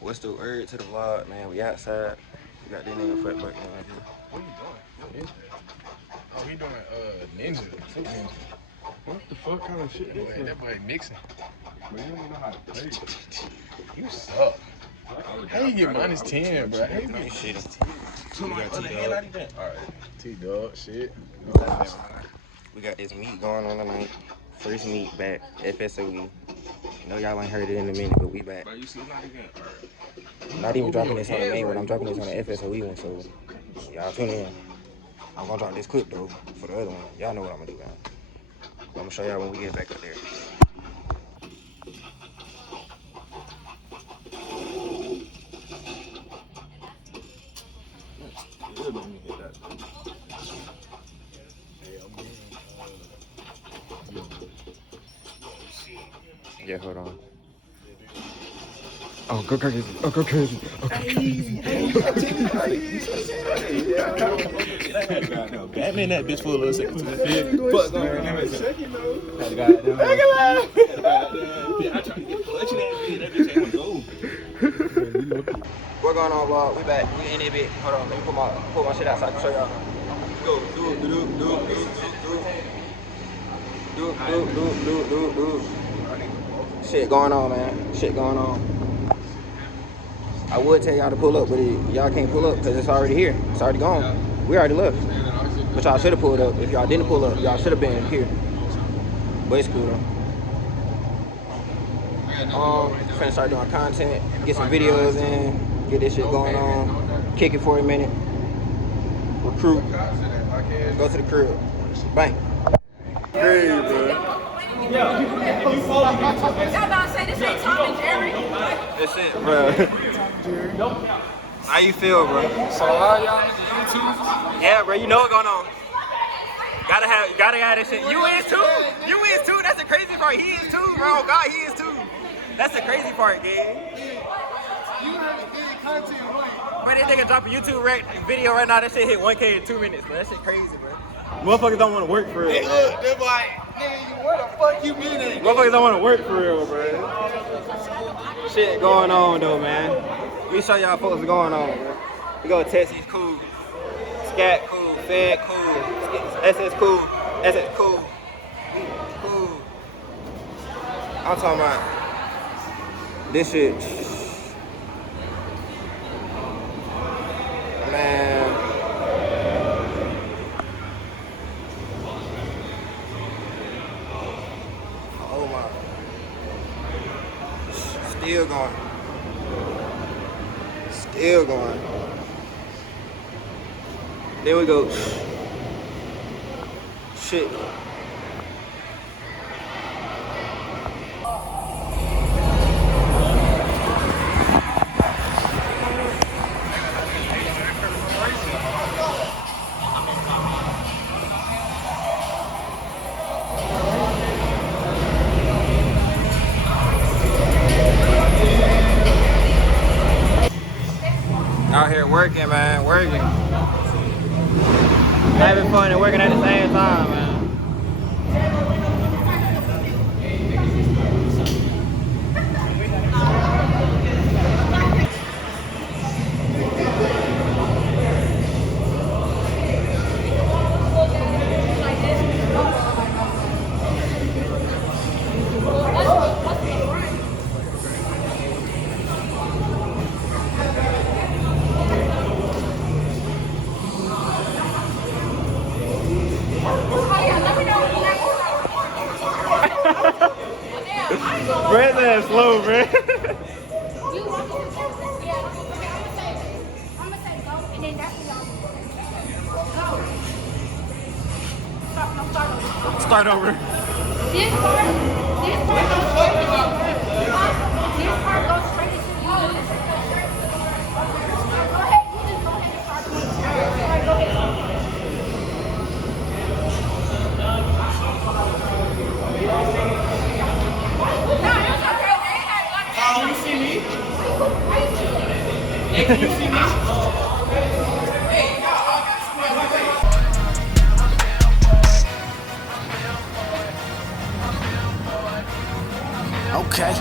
What's the word to the vlog, man? We outside. We got this nigga foot bucket on here. What are you doing? Ninja. Oh, he doing ninja. Fruit ninja. What the fuck kind of shit is That boy mixing. Man, you don't even know how to play. You suck. How you get -10, bro? How you get shit? To my other hand, not even. Alright. T-Dog, shit. We got this meet going on tonight. First meet back, FSOE. I know y'all ain't heard it in a minute, but we back. Bro, you see, not even. Not even dropping this on the main one. I'm dropping this on the FSOE one, so y'all tune in. I'm gonna drop this clip though for the other one. Y'all know what I'm gonna do, man. I'm gonna show y'all when we get back up there. Yeah, hold on. Oh, go crazy. Oh, go crazy. Batman, that bitch full of seconds. Fuck, man. Give me a second, though. Had a goddamn. What's going on, vlog? We back. We in it, bit. Hold on. Let me pull my shit out so I can show y'all. Go. Do. Shit going on, man. Shit going on. I would tell y'all to pull up, but y'all can't pull up because it's already here. It's already gone. We already left. But y'all should have pulled up. If y'all didn't pull up, y'all should have been here. But it's cool though. Finna start doing content, get some videos in, get this shit going on, kick it for a minute, recruit, go to the crib, bang. Hey, bro. Y'all about to say this ain't Tom and Jerry? That's it, bro. How you feel, bro? So all y'all niggas YouTube? Yeah, bro, you know what's going on. Gotta have this shit. You is too. You is too. That's the crazy part. He is too, bro. God, he is too. That's the crazy part, gang. You haven't did content right. Bro, this nigga drop a YouTube video right now. That shit hit 1K in 2 minutes, bro. That shit crazy, bro. Motherfuckers don't want to work for real. Hey, look, they're like, nigga, where the fuck you been at? Motherfuckers don't want to work for real, bro. Shit going on, though, man. Let me show y'all folks what's going on, bro. We go Tessie's cool. Scat cool. Fed cool. SS cool. SS cool. Cool. I'm talking about this shit. Man. Oh my. Still going. Still going. There we go. Shit. Out here working, man, working. Having fun and working at the same time, man. Brand's ass slow, man. You want me to yeah, I'm gonna say go, and then that's what y'all go. Start over. This part goes straight to you. This part goes straight to you. Go ahead, you just go ahead and start doing it. Alright, go ahead. Can you see me? Hey, can you see me? Okay.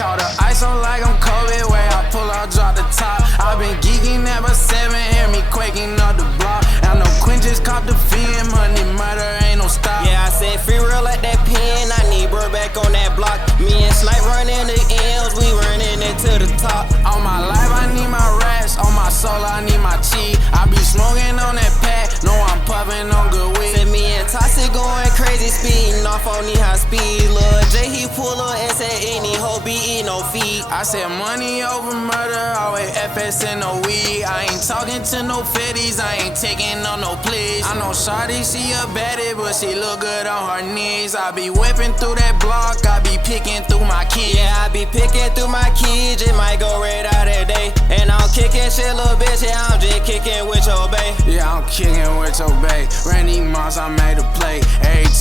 Call the ice on like I'm Kobe, where I pull out, drop the top. I been geeking ever 7, hear me quaking up the block. I know Quinn just caught the fin, money murder ain't no stop. Yeah, I said free real at that pen, I need Bird back on that block. Me and Snipe running the M's, we running it to the top. On my life, I need my rats, on my soul, I need my cheese. I be smoking on that pack, know I'm puffing on good weed. Said me and Toxic going crazy, speeding off on the high speed. Lil' J, he pull up and said any hoe be eating no feed. I said money over murder, always FSOE. I ain't talking to no fetties, I ain't taking on no pleas. I know Shawty, she a baddie, but she look good on her knees. I be whipping through that block, I be picking through my kids. Yeah, I be picking through my kids, it might go red out that day. And I'm kicking shit, little bitch, yeah, I'm just kicking with your bae. Yeah, I'm kicking with your bae. Randy Moss, I made a play every time.